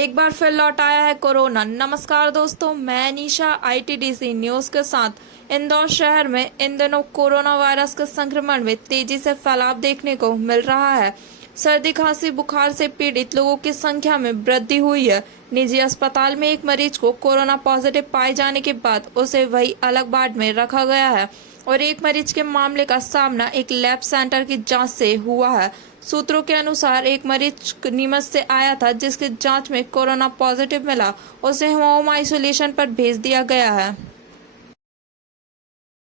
एक बार फिर लौट आया है कोरोना। नमस्कार दोस्तों, मैं निशा आईटीडीसी न्यूज़ के साथ। इंदौर शहर में इन दिनों कोरोना वायरस के संक्रमण में तेजी से फैलाव देखने को मिल रहा है। सर्दी खांसी बुखार से पीड़ित लोगों की संख्या में वृद्धि हुई है। निजी अस्पताल में एक मरीज को कोरोना पॉजिटिव पाए जाने के बाद उसे वही अलग वार्ड में रखा गया है और एक मरीज के मामले का सामना एक लैब सेंटर की जांच से हुआ है। सूत्रों के अनुसार एक मरीज नीमच से आया था जिसकी जांच में कोरोना पॉजिटिव मिला, उसे होम आइसोलेशन पर भेज दिया गया है।